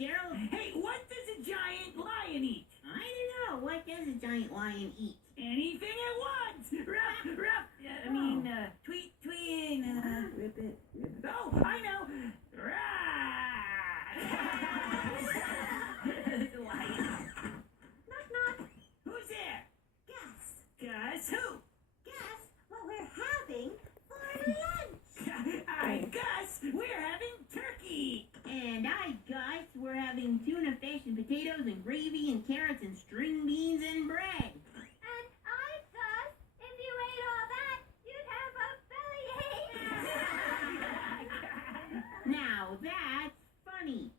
Gerald. Hey, what does a giant lion eat? I don't know. What does a giant lion eat? Anything it wants. Ruff, ruff. Tweet, tweet. Rip it. Oh, I know. Knock, knock. Who's there? Guess. Gus who? Guess what we're having for lunch. Gus, we're having turkey. And Gus, we're having tuna fish and potatoes and gravy and carrots and string beans and bread. And Gus, if you ate all that, you'd have a bellyache. Now that's funny.